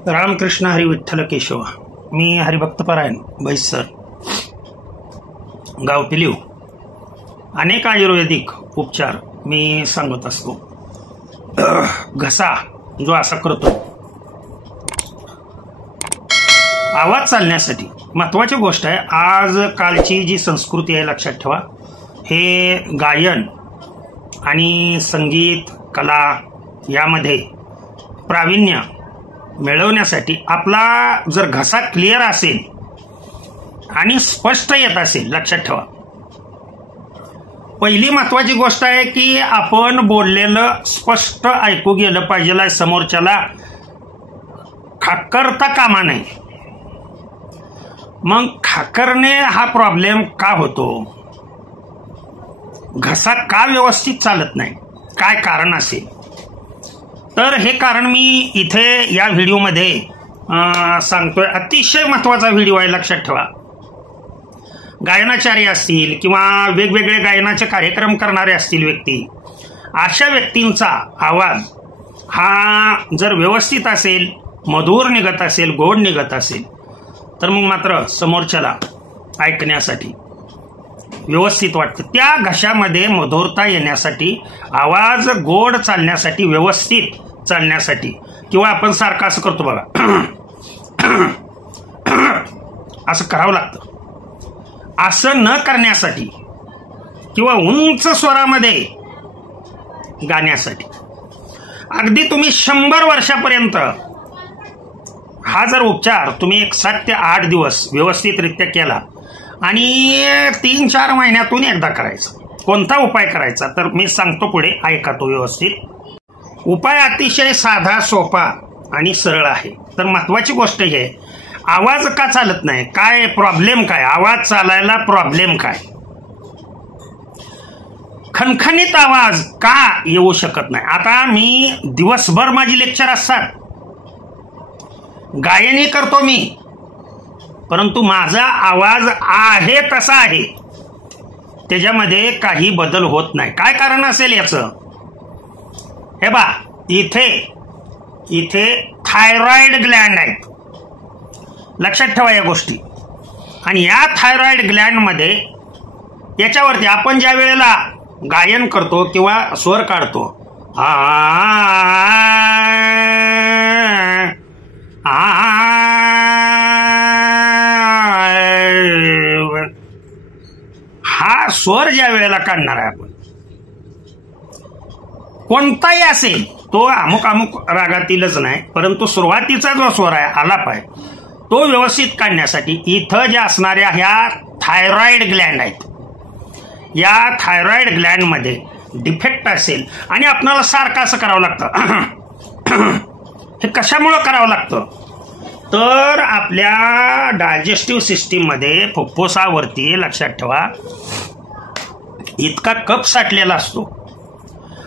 रामकृष्ण हरी विठ्ठल केशव. मी हरिभक्तपरायण बैसर, गाव पिलीव. अनेक आयुर्वेदिक उपचार मी सांगत असतो. घसा जो असा करतो, आवाज चालण्यासाठी महत्वाची गोष्ट आहे. आज कालची जी संस्कृती आहे लक्षात ठेवा, हे गायन आणि संगीत कला यामध्ये प्रावीण्य मिळवण्यासाठी आपला जर घसा क्लिअर असेल आणि स्पष्ट येत असेल, लक्षात ठेवा, पहिली महत्वाची गोष्ट आहे की आपण बोललेलं स्पष्ट ऐकू गेलं पाहिजे. समोरच्याला खाकरता कामा नये. मग खाकरणे हा प्रॉब्लेम का होतो? घसा का व्यवस्थित चालत नाही? काय कारण असेल? तर हे कारण मी इथे या व्हिडिओमध्ये सांगतोय. अतिशय महत्वाचा व्हिडिओ आहे, लक्षात ठेवा. गायनाचार्य असतील किंवा वेगवेगळे गायनाचे कार्यक्रम करणारे असतील व्यक्ती, अशा व्यक्तींचा आवाज हा जर व्यवस्थित असेल, मधुर निघत असेल, गोड निघत असेल, तर मग मात्र समोरच्याला ऐकण्यासाठी व्यवस्थित वाटतं. त्या घशामध्ये मधुरता येण्यासाठी, आवाज गोड चालण्यासाठी, व्यवस्थित चालण्यासाठी, किंवा आपण सारखं असं करतो बघा, असं करावं लागतं. असं न करण्यासाठी किंवा उंच स्वरामध्ये गाण्यासाठी अगदी तुम्ही 100 वर्षापर्यंत हा जर उपचार तुम्ही 7 ते 8 दिवस व्यवस्थितरित्या केला आणि 3-4 महिन्यातून एकदा करायचं. कोणता उपाय करायचा तर मी सांगतो पुढे, ऐका तो व्यवस्थित. उपाय अतिशय साधा, सोपा आणि सरळ आहे. तर महत्वाची गोष्ट हे, आवाज का चालत नाही? काय प्रॉब्लेम? काय आवाज चालायला प्रॉब्लेम? काय खणखणीत आवाज का येऊ शकत नाही? आता मी दिवसभर माझी लेक्चर असतात, गायनही करतो मी, परंतु माझा आवाज आहे तसा आहे, त्याच्यामध्ये काही बदल होत नाही. काय कारण असेल याचं? हे बा, इथे थायरॉइड ग्लँड आहेत, लक्षात ठेवा या गोष्टी. आणि या थायरॉइड ग्लँड मध्ये याच्यावरती आपण ज्या वेळेला गायन करतो किंवा स्वर काढतो, हा स्वर ज्या वेळेला काढणार आहे आपण, कोणताही असेल तो, अमुक अमुक रागातीलच नाही, परंतु सुरुवातीचा जो स्वर आहे, आलाप आहे, तो व्यवस्थित काढण्यासाठी इथं ज्या असणाऱ्या ह्या थायरॉइड ग्लँड आहेत, या थायरॉइड ग्लँड मध्ये डिफेक्ट असेल आणि आपल्याला सारखं असं करावं लागतं. हे कशामुळं करावं लागतं? तर आपल्या डायजेस्टिव्ह सिस्टीम मध्ये फुफ्फुसावरती, लक्षात ठेवा, इतका कप साठलेला असतो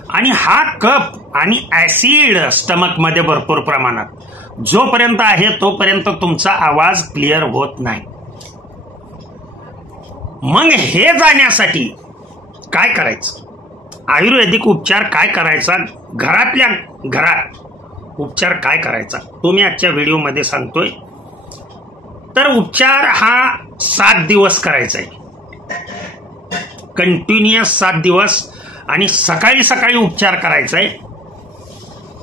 आणि हा कप आणि ऍसिड स्टमक मध्ये भरपूर प्रमाणात जोपर्यंत आहे तोपर्यंत तुमचा आवाज क्लिअर होत नाही. मग हे जाण्यासाठी काय करायचं? आयुर्वेदिक उपचार काय करायचा? घरातल्या घरात उपचार काय करायचा तो मी आजच्या व्हिडिओमध्ये सांगतोय. तर उपचार हा 7 दिवस करायचा आहे, कंटिन्युअस 7 दिवस, आणि सकाळी सकाळी उपचार करायचा आहे.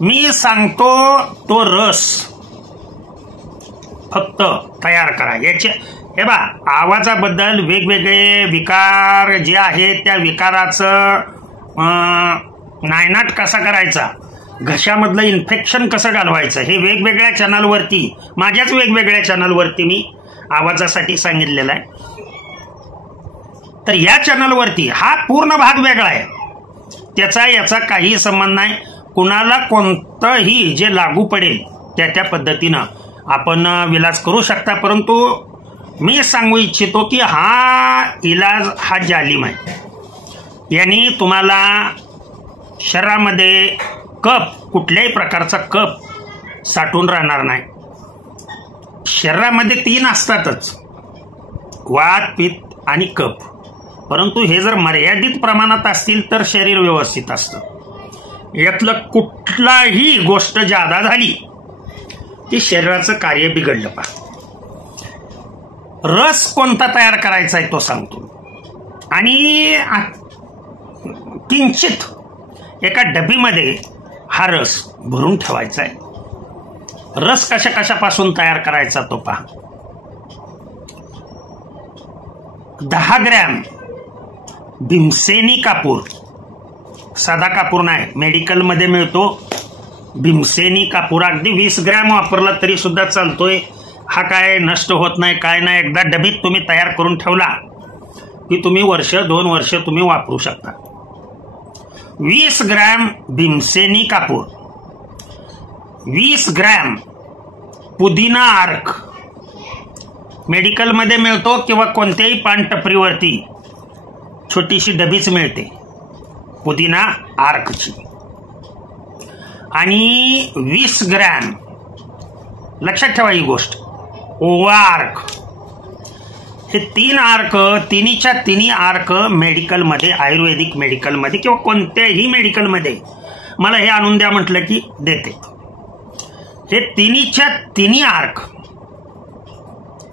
मी सांगतो तो रस फक्त तयार करा. याचे हे बा, आवाजाबद्दल वेगवेगळे विकार जे आहेत, त्या विकाराचं नायनाट कसा करायचा, घशामधलं इन्फेक्शन कसं घालवायचं, हे वेगवेगळ्या चॅनलवरती, माझ्याच वेगवेगळ्या चॅनलवरती मी आवाजासाठी सांगितलेलं आहे. तर या चॅनलवरती हा पूर्ण भाग वेगळा आहे, त्याचा याचा काही संबंध नाही. कुणाला कोणतंही जे लागू पडेल त्या पद्धतीनं आपण विलाज करू शकता. परंतु मी सांगू इच्छितो की हा इलाज हा जालिम आहे. यांनी तुम्हाला शरीरामध्ये कफ, कुठल्याही प्रकारचा कफ साठून राहणार नाही. शरीरामध्ये 3 असतातच, वात, पित्त आणि कफ, परंतु हे जर मर्यादित प्रमाणात असतील तर शरीर व्यवस्थित असतं. यातलं कुठलाही गोष्ट जादा झाली की शरीराचं कार्य बिघडलं पहा. रस कोणता तयार करायचा आहे तो सांगतो. आणि किंचित एका डबीमध्ये हा रस भरून ठेवायचा आहे. रस कशा कशापासून तयार करायचा तो पहा. 10 ग्रॅम भीमसेनी कापूर, साधा कापूर नाही, मेडिकलमध्ये मिळतो भीमसेनी कापूर. अगदी 20 ग्रॅम वापरला तरी सुद्धा चालतोय. हा काय नष्ट होत नाही, काय नाही. एकदा डबीत तुम्ही तयार करून ठेवला की तुम्ही वर्ष 2 वर्ष तुम्ही वापरू शकता. 20 ग्रॅम भीमसेनी कापूर, 20 ग्रॅम पुदिना अर्क, मेडिकलमध्ये मिळतो किंवा कोणत्याही पान टपरीवरती छोटीशी डबीच मिळते पुदिना अर्कची. आणि 20 ग्रॅम, लक्षात ठेवा ही गोष्ट, ओवा अर्क. हे 3 अर्क, तिन्हीच्या तिन्ही अर्क मेडिकलमध्ये, आयुर्वेदिक मेडिकलमध्ये किंवा कोणत्याही मेडिकलमध्ये मला हे आणून द्या म्हटलं की देते. हे तिन्हीच्या तिन्ही अर्क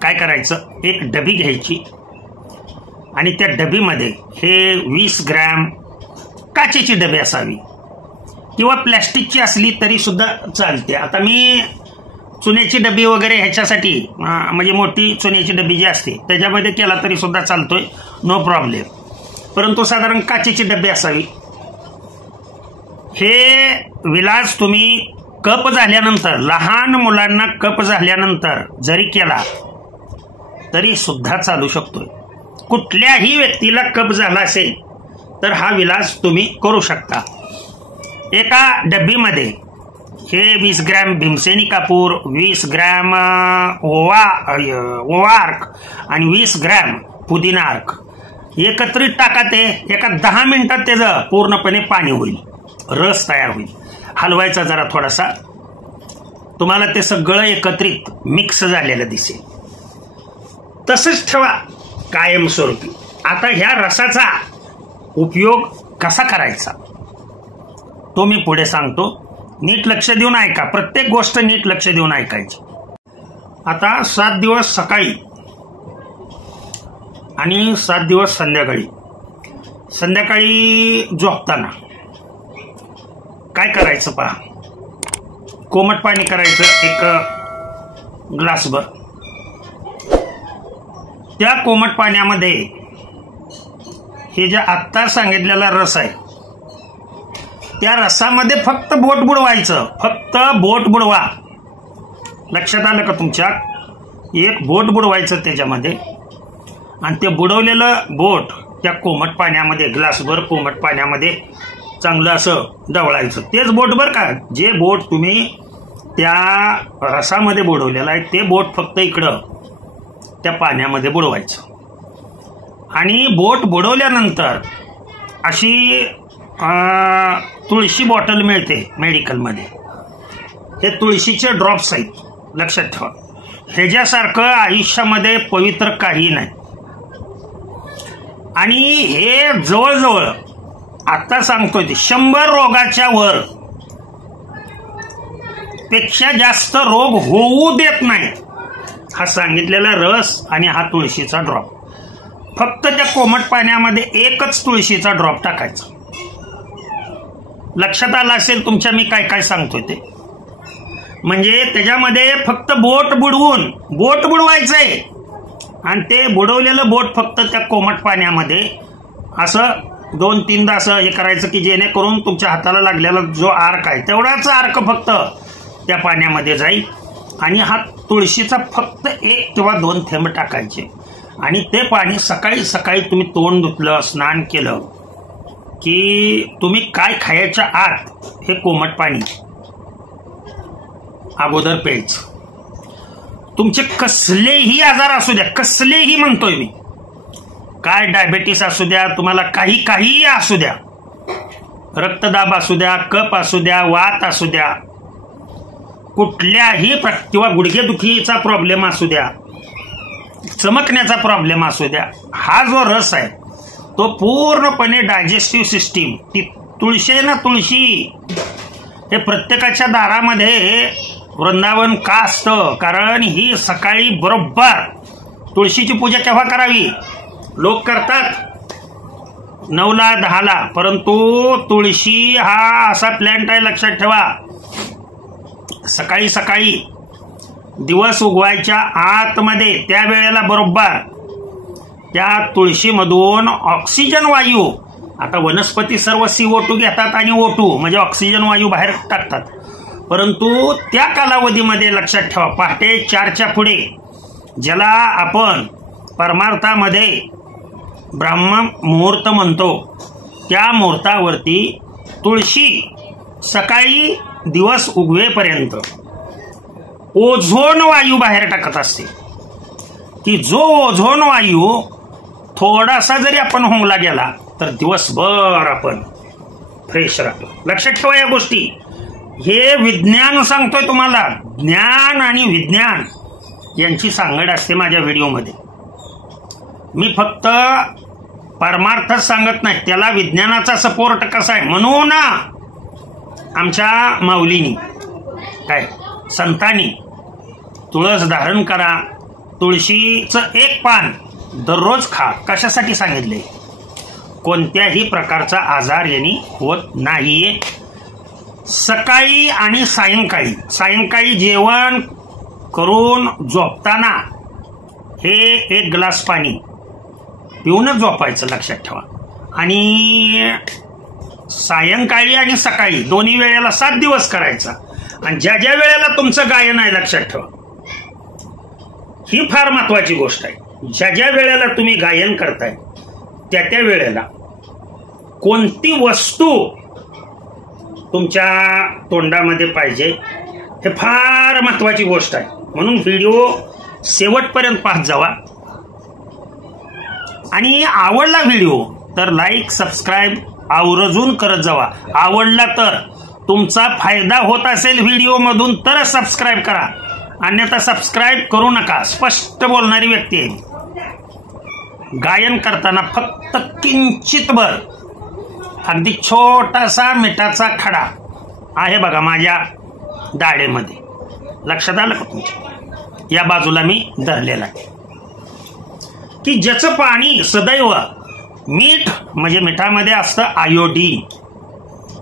काय करायचं, एक डबी घ्यायची आणि त्या डबीमध्ये हे 20 ग्रॅम, काचेची डबी असावी किंवा प्लॅस्टिकची असली तरी सुद्धा चालते. आता मी चुन्याची डबी वगैरे ह्याच्यासाठी, म्हणजे मोठी चुन्याची डबी जी असते त्याच्यामध्ये केला तरी सुद्धा चालतोय, नो प्रॉब्लेम. परंतु साधारण काचेची डबी असावी. हे विलास तुम्ही कप झाल्यानंतर, लहान मुलांना कप झाल्यानंतर जरी केला तरी सुद्धा चालू शकतोय. कुठल्याही व्यक्तीला कप झाला असेल तर हा विलास तुम्ही करू शकता. एका डब्बीमध्ये हे 20 ग्रॅम भीमसेनी कापूर, 20 ग्रॅम ओवा अर्क आणि 20 ग्रॅम पुदिना अर्क एकत्रित टाका. ते एका 10 मिनिटात त्याचं पूर्णपणे पाणी होईल, रस तयार होईल. हलवायचा जरा थोडासा, तुम्हाला ते सगळं एकत्रित मिक्स झालेलं दिसेल. तसंच ठेवा कायमस्वरूपी. आता ह्या रसाचा उपयोग कसा करायचा तो मी पुढे सांगतो. नीट लक्ष देऊन ऐका, प्रत्येक गोष्ट नीट लक्ष देऊन ऐकायची. आता 7 दिवस सकाळी आणि 7 दिवस संध्याकाळी. संध्याकाळी झोपताना काय करायचं पहा, कोमट पाणी करायचं 1 ग्लासभर. त्या कोमट पाण्यामध्ये हे जे आत्ता सांगितलेला रस आहे त्या रसामध्ये फक्त बोट बुडवायचं, फक्त बोट बुडवा. लक्षात आलं का तुमच्या? 1 बोट बुडवायचं त्याच्यामध्ये आणि ते बुडवलेलं बोट त्या कोमट पाण्यामध्ये, ग्लासभर कोमट पाण्यामध्ये चांगलं असं ढवळायचं. तेच बोट बरं का, जे बोट तुम्ही त्या रसामध्ये बुडवलेलं आहे ते बोट फक्त इकडं त्या पाण्यामध्ये बुडवायचं. आणि बोट बुडवल्यानंतर अशी तुळशी बॉटल मिळते मेडिकलमध्ये, हे तुळशीचे ड्रॉप्स आहेत, लक्षात ठेवा. ह्याच्यासारखं आयुष्यामध्ये पवित्र काही नाही. आणि हे जवळजवळ आता सांगतोय ते 100 रोगाच्या वर पेक्षा जास्त रोग होऊ देत नाही हा सांगितलेला रस आणि हा तुळशीचा ड्रॉप. फक्त त्या कोमट पाण्यामध्ये 1च तुळशीचा ड्रॉप टाकायचा. लक्षात आलं असेल तुमच्या मी काय काय सांगतोय ते. म्हणजे त्याच्यामध्ये फक्त बोट बुडवायचंय आणि ते बुडवलेलं बोट फक्त त्या कोमट पाण्यामध्ये असं 2-3दा असं हे करायचं की जेणेकरून तुमच्या हाताला लागलेला जो अर्क आहे तेवढाच अर्क फक्त त्या पाण्यामध्ये जाईल. आणि हा तुळशीचा फक्त 1 किंवा 2 थेंब टाकायचे. आणि ते पाणी सकाळी सकाळी तुम्ही तोंड धुतलं, स्नान केलं की तुम्ही काय खायच्या आत हे कोमट पाणी अगोदर प्यायचं. तुमचे कसलेही आजार असू द्या, कसलेही म्हणतोय मी, काय डायबेटीस असू द्या, तुम्हाला काही असू द्या, रक्तदाब असू द्या, कफ असू द्या, वात असू द्या, कुठल्याही किंवा गुडघेदुखीचा प्रॉब्लेम असू द्या, चमकण्याचा प्रॉब्लेम असू द्या, हा जो रस आहे तो पूर्णपणे डायजेस्टिव्ह सिस्टीम, ती तुळशी आहे ना, तुळशी हे प्रत्येकाच्या दारामध्ये वृंदावन का असतं? कारण ही सकाळी बरोबर तुळशीची पूजा केव्हा करावी? लोक करतात 9ला 10ला, परंतु तुळशी हा असा प्लॅन्ट आहे, लक्षात ठेवा. सकाळी सकाळी दिवस उगवायच्या आतमध्ये त्या वेळेला बरोबर त्या तुळशीमधून ऑक्सिजन वायू, आता वनस्पती सर्व CO2 घेतात आणि O2 म्हणजे ऑक्सिजन वायू बाहेर टाकतात, परंतु त्या कालावधीमध्ये लक्षात ठेवा पहाटे 4च्या पुढे, ज्याला आपण परमार्थामध्ये ब्राह्म मुहूर्त म्हणतो, त्या मुहूर्तावरती तुळशी सकाळी दिवस उगवेपर्यंत ओझोन वायू बाहेर टाकत असते, की जो ओझोन वायू थोडासा जरी आपण होंगला गेला तर दिवसभर आपण फ्रेश राहतो. लक्षात ठेवा या गोष्टी. हे विज्ञान सांगतोय तुम्हाला. ज्ञान आणि विज्ञान यांची सांगड असते माझ्या व्हिडिओमध्ये. मी फक्त परमार्थच सांगत नाही, त्याला विज्ञानाचा सपोर्ट कसा आहे. म्हणून आमच्या माऊलीनी काय संतांनी तुळस धारण करा, तुळशीचं एक पान दररोज खा. कशासाठी सांगितले? कोणत्याही प्रकारचा आजार यांनी होत नाहीये. सकाळी आणि सायंकाळी जेवण करून झोपताना हे 1 ग्लास पाणी पिऊनच झोपायचं, लक्षात ठेवा. आणि सायंकाळी आणि सकाळी दोन्ही वेळेला 7 दिवस करायचा. आणि ज्या ज्या वेळेला तुमचं गायन आहे, लक्षात ठेवा, ही फार महत्वाची गोष्ट आहे. ज्या ज्या वेळेला तुम्ही गायन करताय त्या त्या वेळेला कोणती वस्तू तुमच्या तोंडामध्ये पाहिजे हे फार महत्वाची गोष्ट आहे. म्हणून व्हिडिओ शेवटपर्यंत पाहत जावा. आणि आवडला व्हिडिओ तर लाईक सबस्क्राईब आवर्जून करत जावा. आवडला तर तुमचा फायदा होत असेल व्हिडिओ मधून तर सबस्क्राईब करा, अन्यथा सबस्क्राईब करू नका. स्पष्ट बोलणारी व्यक्ती आहे. गायन करताना फक्त किंचितभर अगदी छोटासा मिठाचा खडा आहे बघा माझ्या दाढेमध्ये, लक्षात आलं का तुमच्या? या बाजूला मी धरलेला आहे की ज्याचं पाणी सदैव मीठ म्हणजे मिठामध्ये असतं आयोडीन.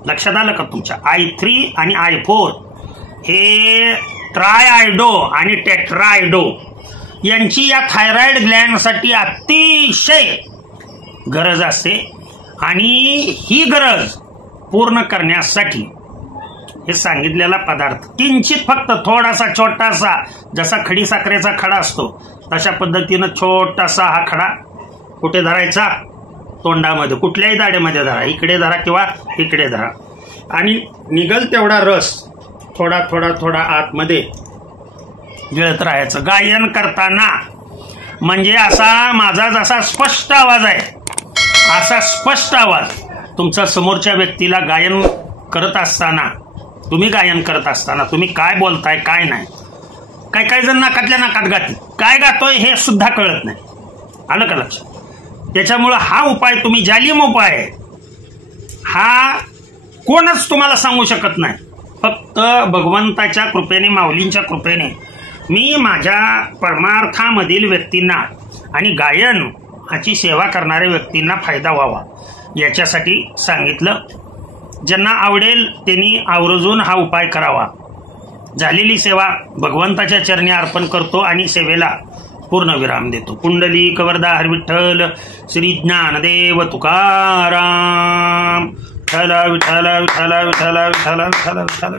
लक्षात आलं का तुमच्या? I3 आणि I4 हे ट्रायआयडो आणि टेट्राआयडो यांची या थायरॉइड ग्लँडसाठी अतिशय गरज असते. आणि ही गरज पूर्ण करण्यासाठी हे सांगितलेला पदार्थ किंचित फक्त थोडासा छोटासा, जसा खडीसाखरेचा खडा असतो तशा पद्धतीनं छोटासा हा खडा कुठे धरायचा? तोंडामध्ये. कुठल्याही दाढेमध्ये धरा, इकडे धरा किंवा इकडे धरा. आणि निघल तेवढा रस थोडा थोडा थोडा आतमध्ये गिळत राहायचं गायन करताना. म्हणजे असा माझा जसा स्पष्ट आवाज आहे असा स्पष्ट आवाज तुमचा समोरच्या व्यक्तीला गायन करत असताना, तुम्ही गायन करत असताना तुम्ही काय बोलताय काय नाही. काही जण नाकातल्या नाकात गाते, काय गातोय हे सुद्धा कळत नाही. आलं का लक्षात? त्याच्यामुळं हा उपाय तुम्ही जालिम उपाय आहे, हा कोणच तुम्हाला सांगू शकत नाही. फक्त भगवंताच्या कृपेने, माऊलींच्या कृपेने मी माझ्या परमार्थामधील व्यक्तींना आणि गायन ची सेवा करणाऱ्या व्यक्तींना फायदा व्हावा याच्यासाठी सांगितलं. ज्यांना आवडेल त्यांनी आवर्जून हा उपाय करावा. झालेली सेवा भगवंताच्या चरणी अर्पण करतो आणि सेवेला पूर्ण विराम देतो. पुंडलिक वरदा हरी विठ्ठल श्री ज्ञानदेव तुकाराम. विठ्ठल विठ्ठल विठ्ठल विठ्ठल विठ्ठल विठ्ठल विठ्ठल.